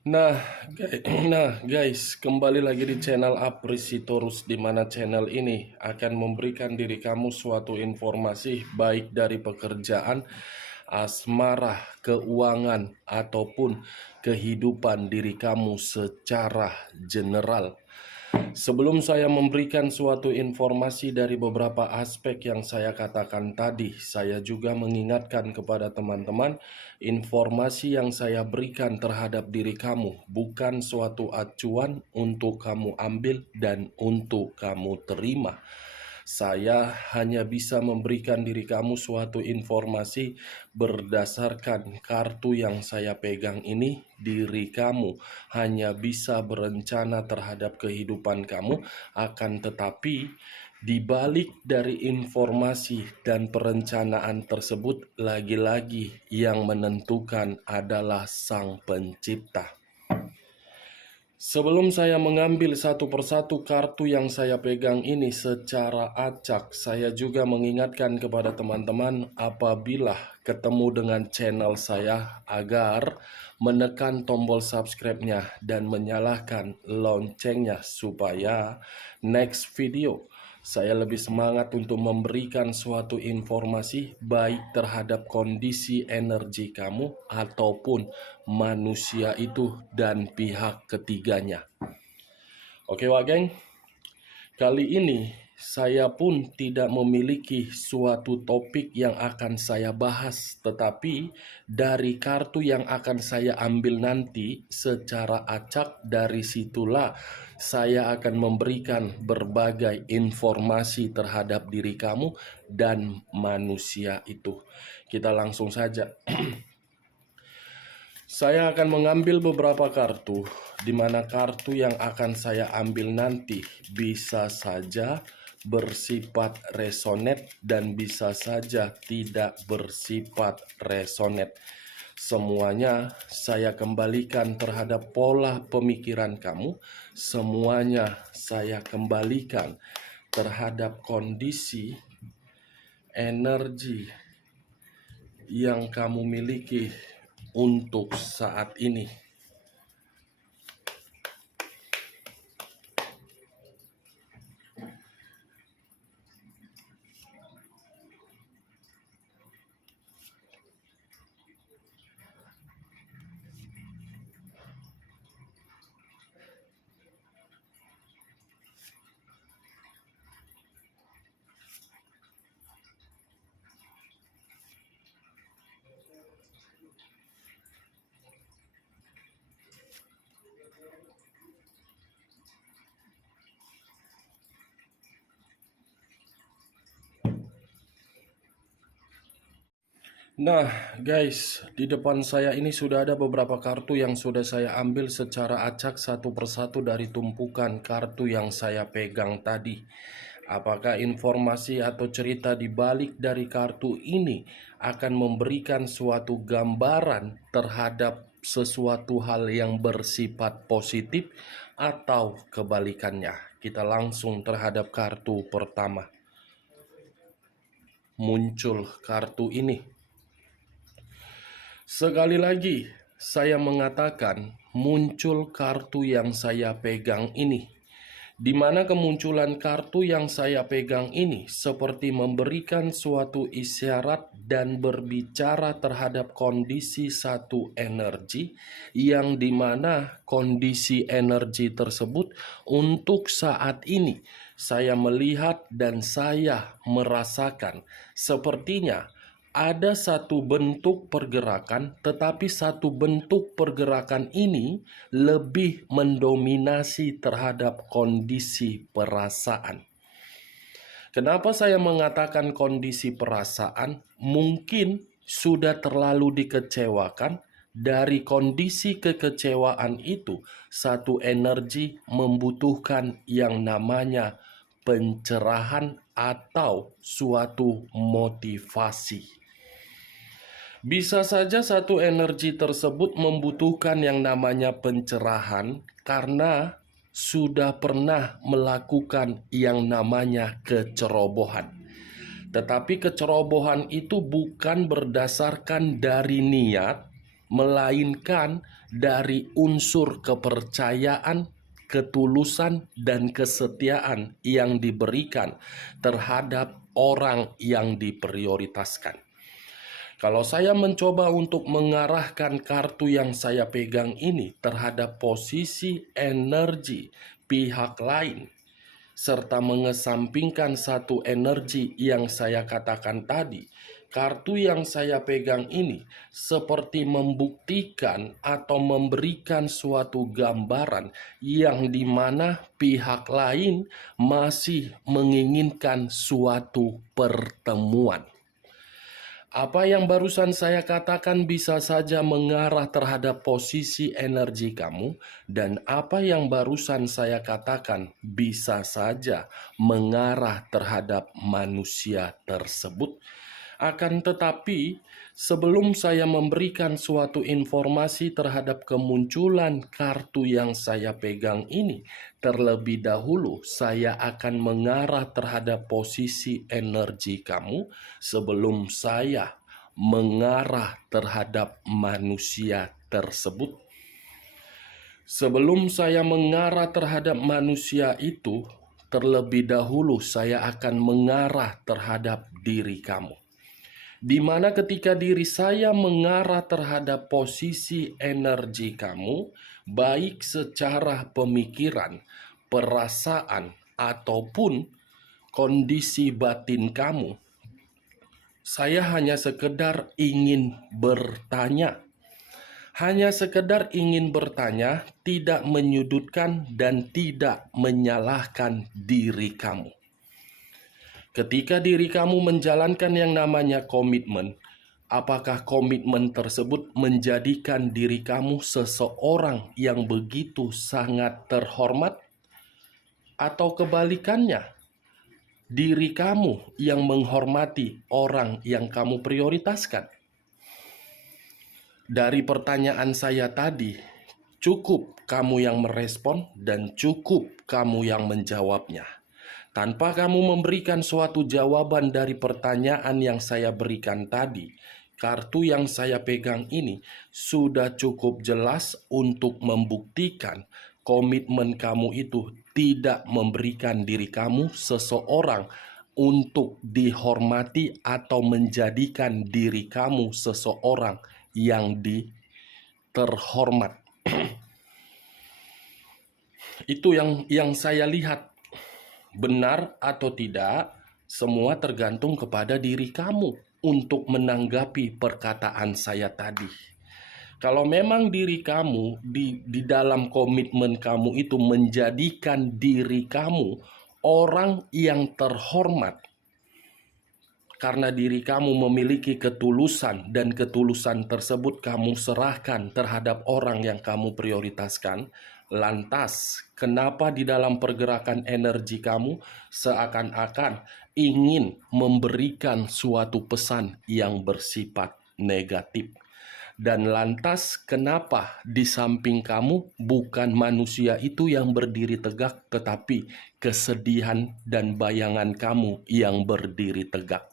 Nah, guys, kembali lagi di channel Apresitorus, di mana channel ini akan memberikan diri kamu suatu informasi baik dari pekerjaan, asmara, keuangan, ataupun kehidupan diri kamu secara general. Sebelum saya memberikan suatu informasi dari beberapa aspek yang saya katakan tadi, saya juga mengingatkan kepada teman-teman, informasi yang saya berikan terhadap diri kamu bukan suatu acuan untuk kamu ambil dan untuk kamu terima. Saya hanya bisa memberikan diri kamu suatu informasi berdasarkan kartu yang saya pegang ini. Diri kamu hanya bisa berencana terhadap kehidupan kamu, akan tetapi di balik dari informasi dan perencanaan tersebut, lagi-lagi yang menentukan adalah Sang Pencipta. Sebelum saya mengambil satu persatu kartu yang saya pegang ini secara acak, saya juga mengingatkan kepada teman-teman apabila ketemu dengan channel saya agar menekan tombol subscribe-nya dan menyalakan loncengnya supaya next video saya lebih semangat untuk memberikan suatu informasi baik terhadap kondisi energi kamu ataupun manusia itu dan pihak ketiganya. Oke Wak Geng, kali ini saya pun tidak memiliki suatu topik yang akan saya bahas, tetapi dari kartu yang akan saya ambil nanti secara acak, dari situlah saya akan memberikan berbagai informasi terhadap diri kamu dan manusia itu. Kita langsung saja. Saya akan mengambil beberapa kartu, di mana kartu yang akan saya ambil nanti bisa saja bersifat resonate dan bisa saja tidak bersifat resonate. Semuanya saya kembalikan terhadap pola pemikiran kamu. Semuanya saya kembalikan terhadap kondisi energi yang kamu miliki untuk saat ini. Nah guys, di depan saya ini sudah ada beberapa kartu yang sudah saya ambil secara acak satu persatu dari tumpukan kartu yang saya pegang tadi. Apakah informasi atau cerita di balik dari kartu ini akan memberikan suatu gambaran terhadap sesuatu hal yang bersifat positif atau kebalikannya? Kita langsung terhadap kartu pertama. Muncul kartu ini. Sekali lagi, saya mengatakan muncul kartu yang saya pegang ini. Di mana kemunculan kartu yang saya pegang ini seperti memberikan suatu isyarat dan berbicara terhadap kondisi satu energi, yang dimana kondisi energi tersebut untuk saat ini saya melihat dan saya merasakan sepertinya ada satu bentuk pergerakan, tetapi satu bentuk pergerakan ini lebih mendominasi terhadap kondisi perasaan. Kenapa saya mengatakan kondisi perasaan? Mungkin sudah terlalu dikecewakan. Dari kondisi kekecewaan itu, satu energi membutuhkan yang namanya pencerahan atau suatu motivasi. Bisa saja satu energi tersebut membutuhkan yang namanya pencerahan karena sudah pernah melakukan yang namanya kecerobohan. Tetapi kecerobohan itu bukan berdasarkan dari niat, melainkan dari unsur kepercayaan, ketulusan, dan kesetiaan yang diberikan terhadap orang yang diprioritaskan. Kalau saya mencoba untuk mengarahkan kartu yang saya pegang ini terhadap posisi energi pihak lain, serta mengesampingkan satu energi yang saya katakan tadi, kartu yang saya pegang ini seperti membuktikan atau memberikan suatu gambaran yang dimana pihak lain masih menginginkan suatu pertemuan. Apa yang barusan saya katakan bisa saja mengarah terhadap posisi energi kamu, dan apa yang barusan saya katakan bisa saja mengarah terhadap manusia tersebut. Akan tetapi, sebelum saya memberikan suatu informasi terhadap kemunculan kartu yang saya pegang ini, terlebih dahulu saya akan mengarah terhadap posisi energi kamu sebelum saya mengarah terhadap manusia tersebut. Sebelum saya mengarah terhadap manusia itu, terlebih dahulu saya akan mengarah terhadap diri kamu. Di mana ketika diri saya mengarah terhadap posisi energi kamu, baik secara pemikiran, perasaan, ataupun kondisi batin kamu, saya hanya sekedar ingin bertanya. Hanya sekedar ingin bertanya, tidak menyudutkan dan tidak menyalahkan diri kamu. Ketika diri kamu menjalankan yang namanya komitmen, apakah komitmen tersebut menjadikan diri kamu seseorang yang begitu sangat terhormat? Atau kebalikannya, diri kamu yang menghormati orang yang kamu prioritaskan? Dari pertanyaan saya tadi, cukup kamu yang merespon dan cukup kamu yang menjawabnya. Tanpa kamu memberikan suatu jawaban dari pertanyaan yang saya berikan tadi, kartu yang saya pegang ini sudah cukup jelas untuk membuktikan komitmen kamu itu tidak memberikan diri kamu seseorang untuk dihormati atau menjadikan diri kamu seseorang yang terhormat. Itu yang saya lihat. Benar atau tidak, semua tergantung kepada diri kamu untuk menanggapi perkataan saya tadi. Kalau memang diri kamu di dalam komitmen kamu itu menjadikan diri kamu orang yang terhormat, karena diri kamu memiliki ketulusan dan ketulusan tersebut kamu serahkan terhadap orang yang kamu prioritaskan, lantas kenapa di dalam pergerakan energi kamu seakan-akan ingin memberikan suatu pesan yang bersifat negatif? Dan lantas kenapa di samping kamu bukan manusia itu yang berdiri tegak, tetapi kesedihan dan bayangan kamu yang berdiri tegak?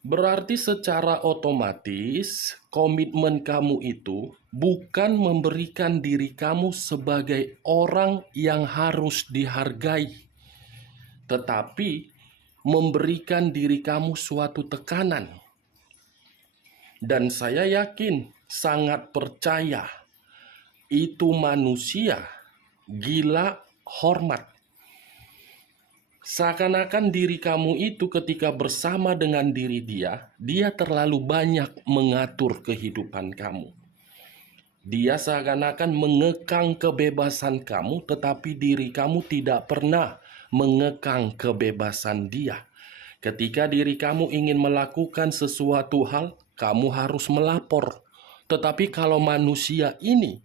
Berarti secara otomatis komitmen kamu itu bukan memberikan diri kamu sebagai orang yang harus dihargai, tetapi memberikan diri kamu suatu tekanan. Dan saya yakin, sangat percaya, itu manusia gila hormat. Seakan-akan diri kamu itu ketika bersama dengan diri dia terlalu banyak mengatur kehidupan kamu. Dia seakan-akan mengekang kebebasan kamu, tetapi diri kamu tidak pernah mengekang kebebasan dia. Ketika diri kamu ingin melakukan sesuatu hal, kamu harus melapor. Tetapi kalau manusia ini,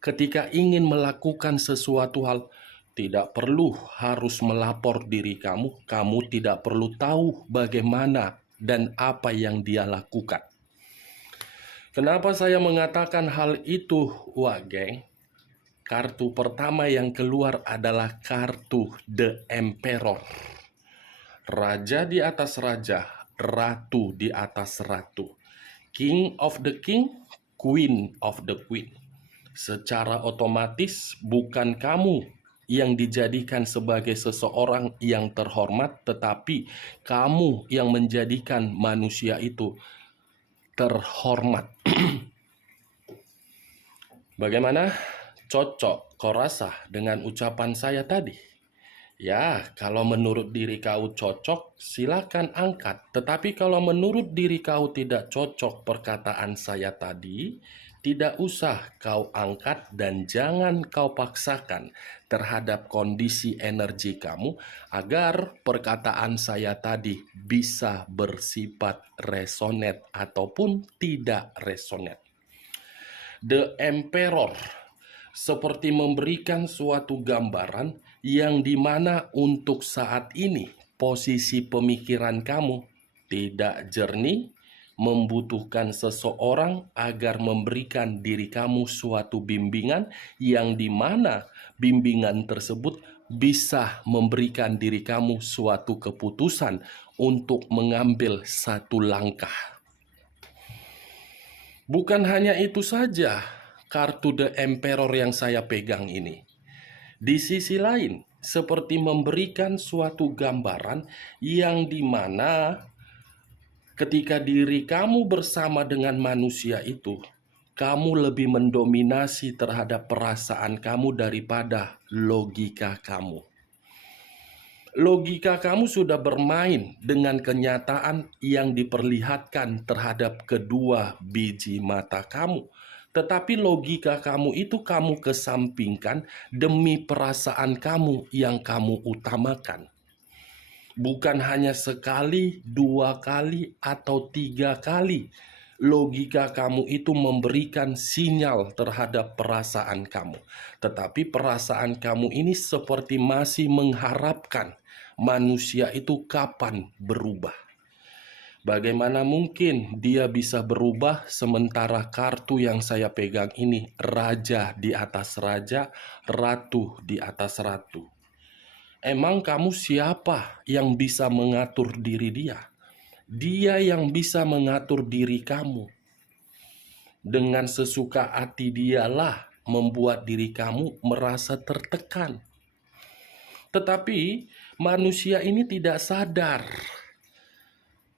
ketika ingin melakukan sesuatu hal, tidak perlu harus melapor diri kamu. Kamu tidak perlu tahu bagaimana dan apa yang dia lakukan. Kenapa saya mengatakan hal itu, geng? Kartu pertama yang keluar adalah kartu The Emperor. raja di atas raja, ratu di atas ratu, king of the king, queen of the queen. Secara otomatis bukan kamu yang dijadikan sebagai seseorang yang terhormat, tetapi kamu yang menjadikan manusia itu terhormat. Bagaimana? Cocok kau rasa dengan ucapan saya tadi? Ya, kalau menurut diri kau cocok, silakan angkat. Tetapi kalau menurut diri kau tidak cocok perkataan saya tadi, tidak usah kau angkat dan jangan kau paksakan terhadap kondisi energi kamu agar perkataan saya tadi bisa bersifat resonate ataupun tidak resonate. The Emperor seperti memberikan suatu gambaran yang dimana untuk saat ini posisi pemikiran kamu tidak jernih, membutuhkan seseorang agar memberikan diri kamu suatu bimbingan yang dimana bimbingan tersebut bisa memberikan diri kamu suatu keputusan untuk mengambil satu langkah. Bukan hanya itu saja kartu The Emperor yang saya pegang ini. Di sisi lain, seperti memberikan suatu gambaran yang dimana ketika diri kamu bersama dengan manusia itu, kamu lebih mendominasi terhadap perasaan kamu daripada logika kamu. Logika kamu sudah bermain dengan kenyataan yang diperlihatkan terhadap kedua biji mata kamu. Tetapi logika kamu itu kamu kesampingkan demi perasaan kamu yang kamu utamakan. Bukan hanya sekali, 2 kali, atau 3 kali. Logika kamu itu memberikan sinyal terhadap perasaan kamu. Tetapi perasaan kamu ini seperti masih mengharapkan manusia itu kapan berubah. Bagaimana mungkin dia bisa berubah sementara kartu yang saya pegang ini raja di atas raja, ratu di atas ratu. Emang kamu siapa yang bisa mengatur diri dia? Dia yang bisa mengatur diri kamu. Dengan sesuka hati dialah membuat diri kamu merasa tertekan. Tetapi manusia ini tidak sadar,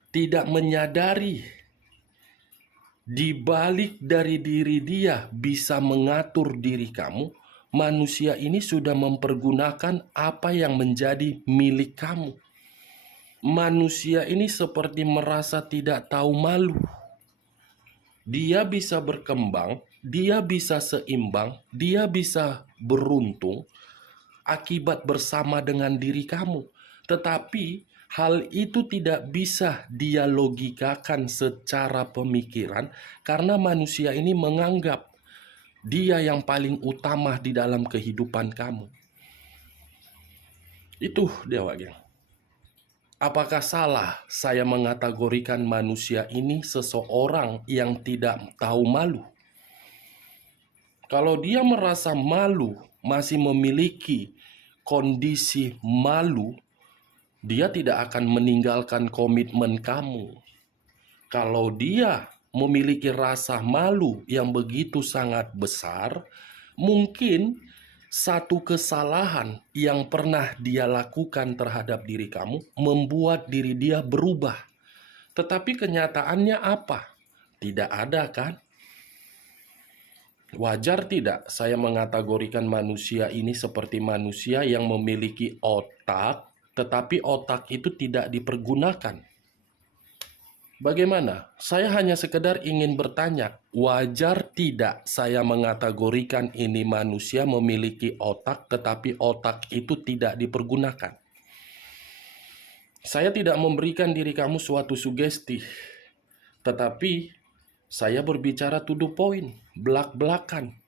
tidak menyadari di balik dari diri dia bisa mengatur diri kamu. Manusia ini sudah mempergunakan apa yang menjadi milik kamu. Manusia ini seperti merasa tidak tahu malu. Dia bisa berkembang, dia bisa seimbang, dia bisa beruntung akibat bersama dengan diri kamu. Tetapi hal itu tidak bisa dia logikakan secara pemikiran karena manusia ini menganggap dia yang paling utama di dalam kehidupan kamu. Itu dia, geng. Apakah salah saya mengategorikan manusia ini seseorang yang tidak tahu malu? Kalau dia merasa malu, masih memiliki kondisi malu, dia tidak akan meninggalkan komitmen kamu. Kalau dia memiliki rasa malu yang begitu sangat besar, mungkin satu kesalahan yang pernah dia lakukan terhadap diri kamu membuat diri dia berubah. Tetapi kenyataannya apa? Tidak ada, kan? Wajar tidak saya mengategorikan manusia ini seperti manusia yang memiliki otak, tetapi otak itu tidak dipergunakan. Bagaimana? Saya hanya sekedar ingin bertanya, wajar tidak saya mengategorikan ini manusia memiliki otak, tetapi otak itu tidak dipergunakan? Saya tidak memberikan diri kamu suatu sugesti, tetapi saya berbicara to the point, belak-belakan.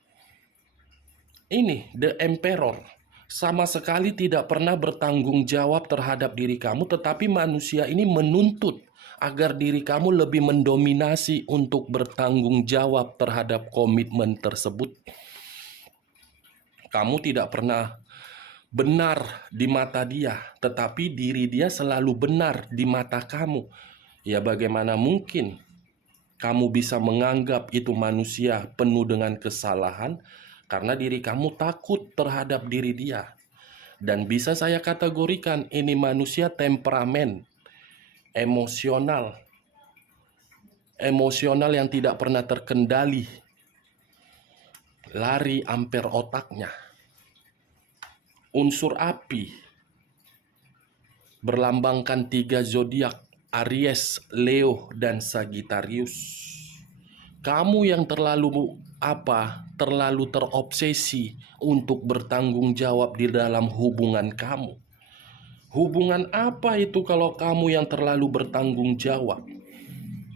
Ini The Emperor sama sekali tidak pernah bertanggung jawab terhadap diri kamu, tetapi manusia ini menuntut agar diri kamu lebih mendominasi untuk bertanggung jawab terhadap komitmen tersebut. Kamu tidak pernah benar di mata dia, tetapi diri dia selalu benar di mata kamu. Ya bagaimana mungkin kamu bisa menganggap itu manusia penuh dengan kesalahan karena diri kamu takut terhadap diri dia. Dan bisa saya kategorikan ini manusia temperamen, emosional. Emosional yang tidak pernah terkendali. Lari ampere otaknya. Unsur api berlambangkan 3 zodiak, Aries, Leo, dan Sagittarius. Kamu yang terlalu terobsesi untuk bertanggung jawab di dalam hubungan kamu. Hubungan apa itu kalau kamu yang terlalu bertanggung jawab?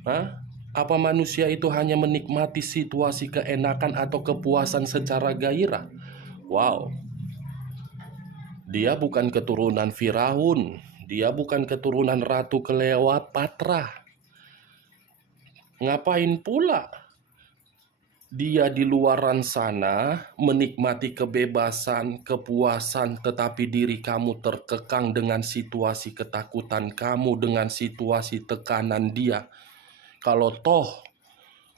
Hah? Apa manusia itu hanya menikmati situasi keenakan atau kepuasan secara gairah? Wow. Dia bukan keturunan Firaun. Dia bukan keturunan Ratu Kleopatra. Ngapain pula dia di luaran sana menikmati kebebasan, kepuasan, tetapi diri kamu terkekang dengan situasi ketakutan kamu, dengan situasi tekanan dia. Kalau toh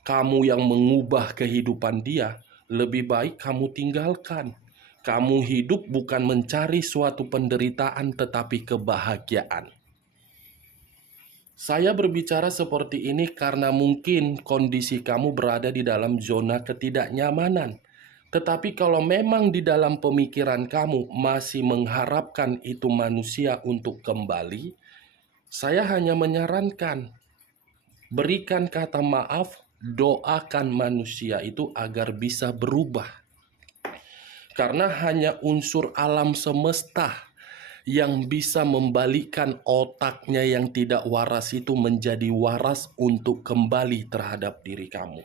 kamu yang mengubah kehidupan dia, lebih baik kamu tinggalkan. Kamu hidup bukan mencari suatu penderitaan tetapi kebahagiaan. Saya berbicara seperti ini karena mungkin kondisi kamu berada di dalam zona ketidaknyamanan. Tetapi kalau memang di dalam pemikiran kamu masih mengharapkan itu manusia untuk kembali, saya hanya menyarankan, berikan kata maaf, doakan manusia itu agar bisa berubah. Karena hanya unsur alam semesta yang bisa membalikkan otaknya yang tidak waras itu menjadi waras untuk kembali terhadap diri kamu.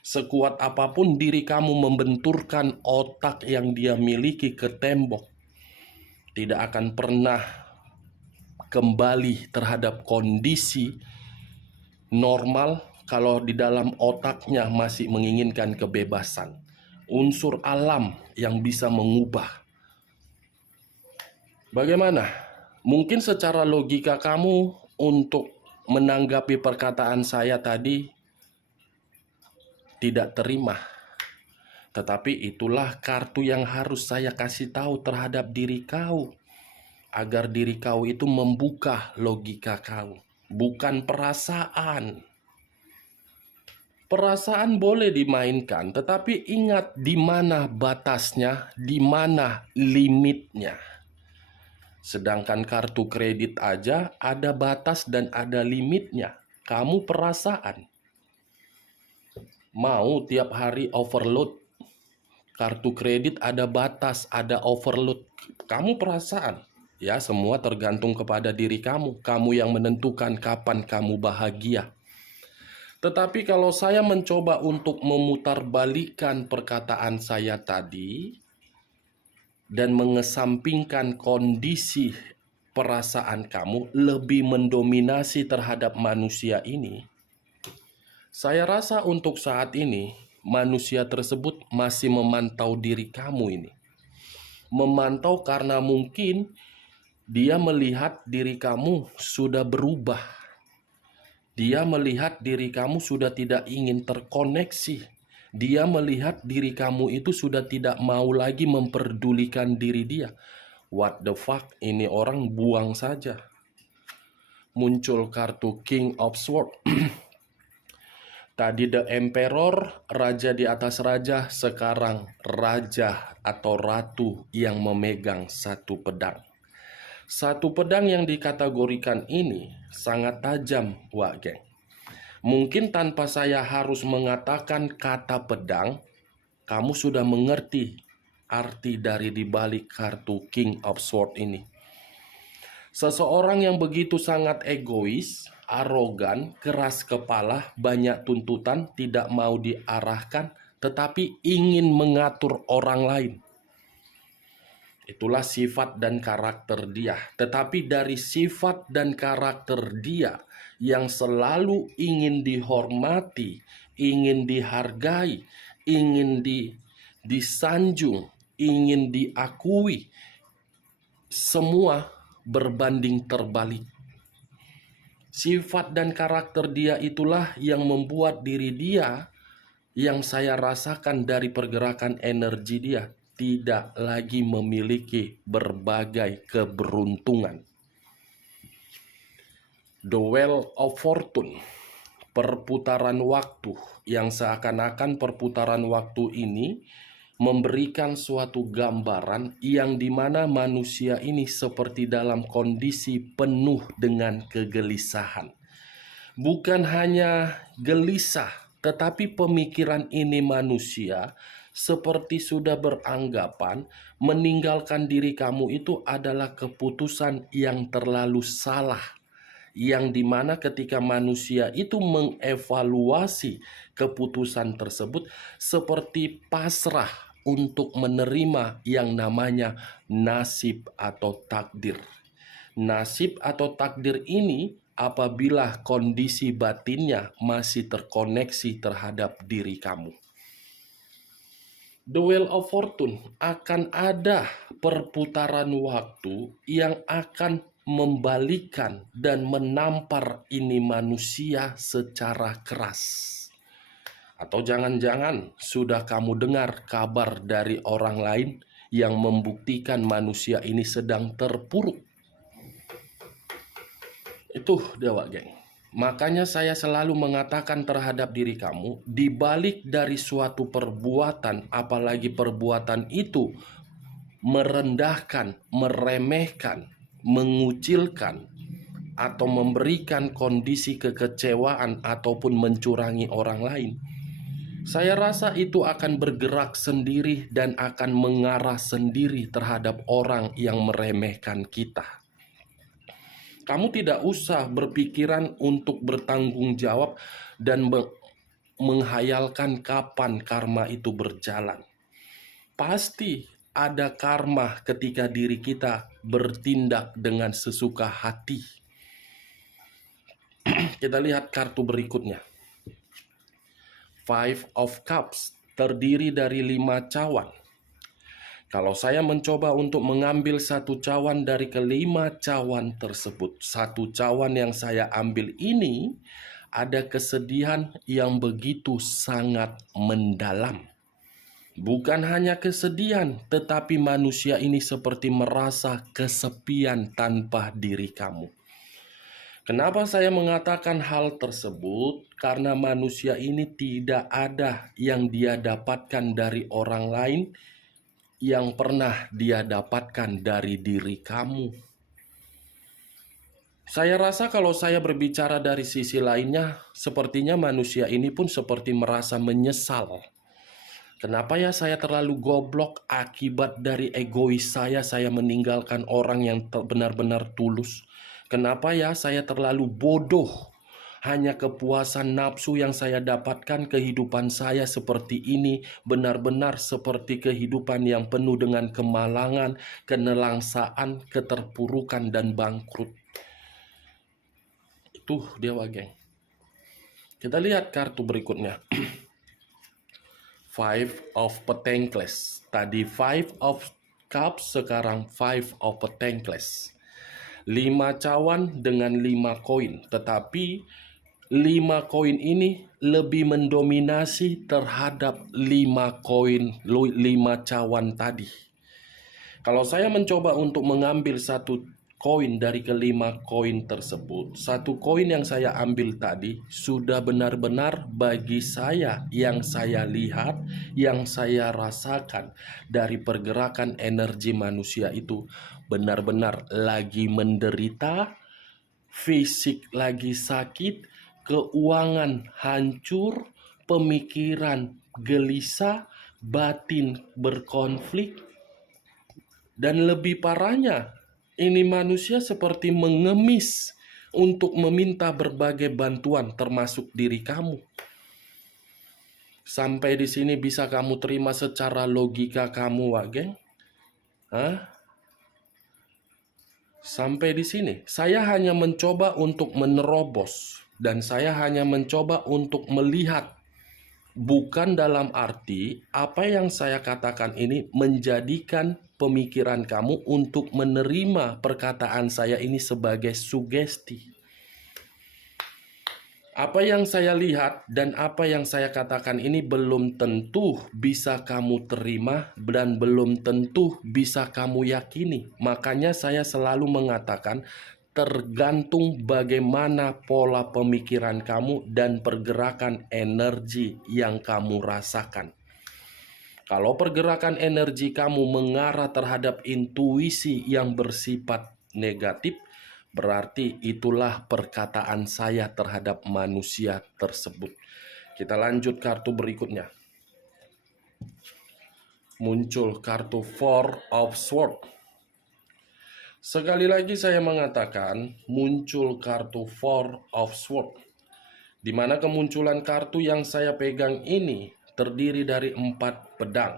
Sekuat apapun diri kamu membenturkan otak yang dia miliki ke tembok, tidak akan pernah kembali terhadap kondisi normal kalau di dalam otaknya masih menginginkan kebebasan. Unsur alam yang bisa mengubah. Bagaimana? Mungkin secara logika kamu untuk menanggapi perkataan saya tadi tidak terima. Tetapi itulah kartu yang harus saya kasih tahu terhadap diri kau. Agar diri kau itu membuka logika kau. Bukan perasaan. Perasaan boleh dimainkan, tetapi ingat di mana batasnya, di mana limitnya. Sedangkan kartu kredit aja ada batas dan ada limitnya. Kamu perasaan. Mau tiap hari overload. Kartu kredit ada batas, ada overload. Kamu perasaan. Ya, semua tergantung kepada diri kamu. Kamu yang menentukan kapan kamu bahagia. Tetapi kalau saya mencoba untuk memutarbalikkan perkataan saya tadi dan mengesampingkan kondisi perasaan kamu lebih mendominasi terhadap manusia ini, saya rasa untuk saat ini manusia tersebut masih memantau diri kamu ini. Memantau karena mungkin dia melihat diri kamu sudah berubah. Dia melihat diri kamu sudah tidak ingin terkoneksi. Dia melihat diri kamu itu sudah tidak mau lagi memperdulikan diri dia. What the fuck, ini orang buang saja. Muncul kartu King of Swords. Tadi The Emperor, raja di atas raja, sekarang raja atau ratu yang memegang satu pedang. Satu pedang yang dikategorikan ini sangat tajam, Wak Geng. Mungkin tanpa saya harus mengatakan kata pedang, kamu sudah mengerti arti dari dibalik kartu King of Swords ini. Seseorang yang begitu sangat egois, arogan, keras kepala, banyak tuntutan, tidak mau diarahkan, tetapi ingin mengatur orang lain. Itulah sifat dan karakter dia. Tetapi dari sifat dan karakter dia yang selalu ingin dihormati, ingin dihargai, ingin disanjung, ingin diakui, semua berbanding terbalik. Sifat dan karakter dia itulah yang membuat diri dia, yang saya rasakan dari pergerakan energi dia, tidak lagi memiliki berbagai keberuntungan. The Wheel of Fortune, perputaran waktu, yang seakan-akan perputaran waktu ini memberikan suatu gambaran yang dimana manusia ini seperti dalam kondisi penuh dengan kegelisahan. Bukan hanya gelisah, tetapi pemikiran ini manusia seperti sudah beranggapan meninggalkan diri kamu itu adalah keputusan yang terlalu salah, yang dimana ketika manusia itu mengevaluasi keputusan tersebut seperti pasrah untuk menerima yang namanya nasib atau takdir. Nasib atau takdir ini apabila kondisi batinnya masih terkoneksi terhadap diri kamu. The Wheel of Fortune akan ada perputaran waktu yang akan membalikan dan menampar ini manusia secara keras. Atau jangan-jangan sudah kamu dengar kabar dari orang lain yang membuktikan manusia ini sedang terpuruk. Itu dewa geng. Makanya saya selalu mengatakan terhadap diri kamu, di balik dari suatu perbuatan, apalagi perbuatan itu merendahkan, meremehkan, mengucilkan, atau memberikan kondisi kekecewaan ataupun mencurangi orang lain, saya rasa itu akan bergerak sendiri dan akan mengarah sendiri terhadap orang yang meremehkan kita. Kamu tidak usah berpikiran untuk bertanggung jawab dan menghayalkan kapan karma itu berjalan. Pasti ada karma ketika diri kita bertindak dengan sesuka hati. Kita lihat kartu berikutnya. Five of Cups terdiri dari 5 cawan. Kalau saya mencoba untuk mengambil satu cawan dari kelima cawan tersebut, satu cawan yang saya ambil ini ada kesedihan yang begitu sangat mendalam. Bukan hanya kesedihan, tetapi manusia ini seperti merasa kesepian tanpa diri kamu. Kenapa saya mengatakan hal tersebut? Karena manusia ini tidak ada yang dia dapatkan dari orang lain yang pernah dia dapatkan dari diri kamu. Saya rasa kalau saya berbicara dari sisi lainnya, sepertinya manusia ini pun seperti merasa menyesal. Kenapa ya saya terlalu goblok akibat dari egois saya meninggalkan orang yang benar-benar tulus. Kenapa ya saya terlalu bodoh, hanya kepuasan nafsu yang saya dapatkan, kehidupan saya seperti ini benar-benar seperti kehidupan yang penuh dengan kemalangan, kenelangsaan, keterpurukan, dan bangkrut. Itu dewa geng. Kita lihat kartu berikutnya. Five of Pentacles. Tadi Five of Cups, sekarang Five of Pentacles. 5 cawan dengan 5 koin. Tetapi 5 koin ini lebih mendominasi terhadap 5 koin, 5 cawan tadi. Kalau saya mencoba untuk mengambil satu koin dari kelima koin tersebut, satu koin yang saya ambil tadi sudah benar-benar bagi saya, yang saya lihat, yang saya rasakan dari pergerakan energi manusia itu benar-benar lagi menderita, fisik lagi sakit, keuangan hancur, pemikiran gelisah, batin berkonflik, dan lebih parahnya, ini manusia seperti mengemis untuk meminta berbagai bantuan termasuk diri kamu. Sampai di sini bisa kamu terima secara logika kamu, Wak geng? Hah? Sampai di sini, saya hanya mencoba untuk menerobos dan saya hanya mencoba untuk melihat, bukan dalam arti apa yang saya katakan ini menjadikan pemikiran kamu untuk menerima perkataan saya ini sebagai sugesti. Apa yang saya lihat dan apa yang saya katakan ini belum tentu bisa kamu terima dan belum tentu bisa kamu yakini. Makanya saya selalu mengatakan tergantung bagaimana pola pemikiran kamu dan pergerakan energi yang kamu rasakan. Kalau pergerakan energi kamu mengarah terhadap intuisi yang bersifat negatif, berarti itulah perkataan saya terhadap manusia tersebut. Kita lanjut kartu berikutnya. Muncul kartu Four of Swords. Sekali lagi saya mengatakan muncul kartu Four of Swords, di mana kemunculan kartu yang saya pegang ini terdiri dari 4 pedang.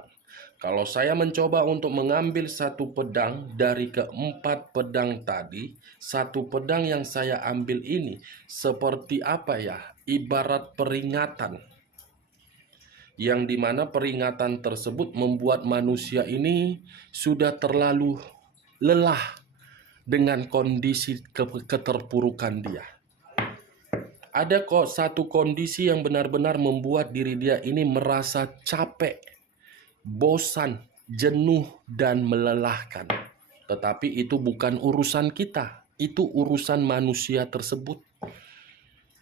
Kalau saya mencoba untuk mengambil satu pedang dari keempat pedang tadi, satu pedang yang saya ambil ini seperti apa ya? Ibarat peringatan. Yang dimana peringatan tersebut membuat manusia ini sudah terlalu lelah dengan kondisi keterpurukan dia. Ada kok satu kondisi yang benar-benar membuat diri dia ini merasa capek, bosan, jenuh, dan melelahkan. Tetapi itu bukan urusan kita, itu urusan manusia tersebut.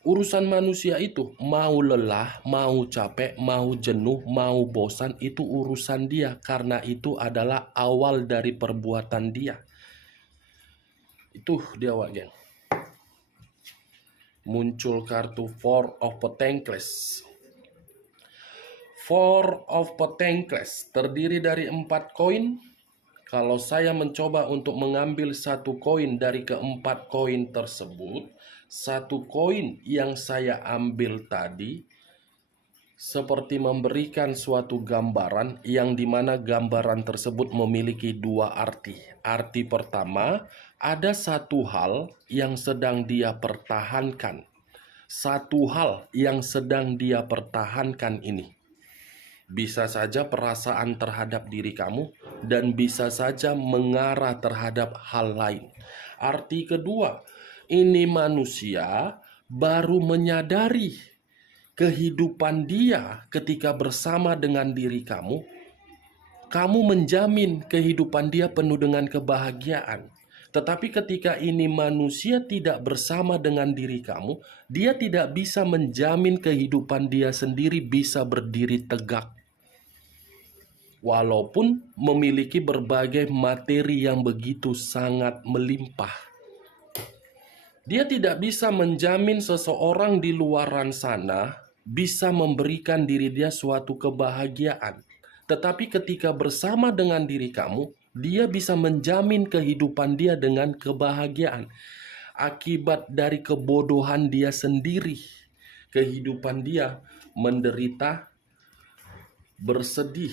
Urusan manusia itu mau lelah, mau capek, mau jenuh, mau bosan, itu urusan dia. Karena itu adalah awal dari perbuatan dia. Itu dia, Wak Geng. Muncul kartu Four of Pentacles. Four of Pentacles terdiri dari 4 koin. Kalau saya mencoba untuk mengambil satu koin dari keempat koin tersebut, satu koin yang saya ambil tadi seperti memberikan suatu gambaran yang dimana gambaran tersebut memiliki 2 arti. Arti pertama, ada satu hal yang sedang dia pertahankan. Satu hal yang sedang dia pertahankan ini bisa saja perasaan terhadap diri kamu dan bisa saja mengarah terhadap hal lain. Arti kedua, ini manusia baru menyadari kehidupan dia ketika bersama dengan diri kamu. Kamu menjamin kehidupan dia penuh dengan kebahagiaan. Tetapi ketika ini manusia tidak bersama dengan diri kamu, dia tidak bisa menjamin kehidupan dia sendiri bisa berdiri tegak. Walaupun memiliki berbagai materi yang begitu sangat melimpah. Dia tidak bisa menjamin seseorang di luaran sana bisa memberikan diri dia suatu kebahagiaan. Tetapi ketika bersama dengan diri kamu, dia bisa menjamin kehidupan dia dengan kebahagiaan. Akibat dari kebodohan dia sendiri, kehidupan dia menderita, bersedih,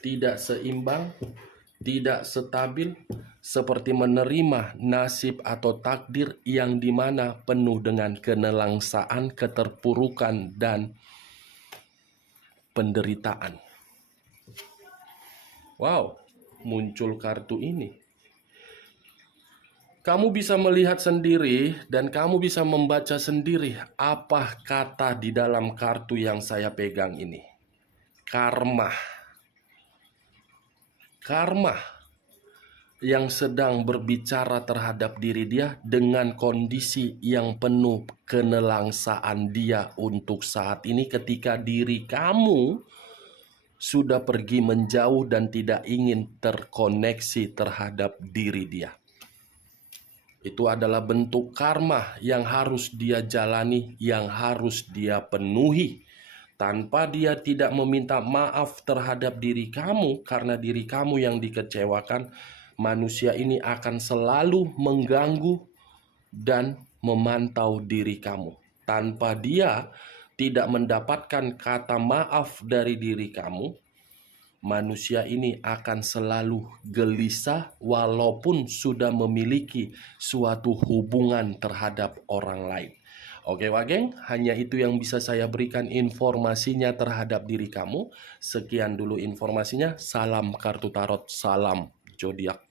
tidak seimbang, tidak stabil, seperti menerima nasib atau takdir yang dimana penuh dengan kenelangsaan, keterpurukan, dan penderitaan. Wow, muncul kartu ini. Kamu bisa melihat sendiri dan kamu bisa membaca sendiri apa kata di dalam kartu yang saya pegang ini. Karma. Karma yang sedang berbicara terhadap diri dia dengan kondisi yang penuh kenelangsaan dia untuk saat ini ketika diri kamu sudah pergi menjauh dan tidak ingin terkoneksi terhadap diri dia. Itu adalah bentuk karma yang harus dia jalani, yang harus dia penuhi. Tanpa dia tidak meminta maaf terhadap diri kamu karena diri kamu yang dikecewakan, manusia ini akan selalu mengganggu dan memantau diri kamu. Tanpa dia tidak mendapatkan kata maaf dari diri kamu, manusia ini akan selalu gelisah walaupun sudah memiliki suatu hubungan terhadap orang lain. Oke Wageng, hanya itu yang bisa saya berikan informasinya terhadap diri kamu. Sekian dulu informasinya. Salam kartu tarot, salam zodiak.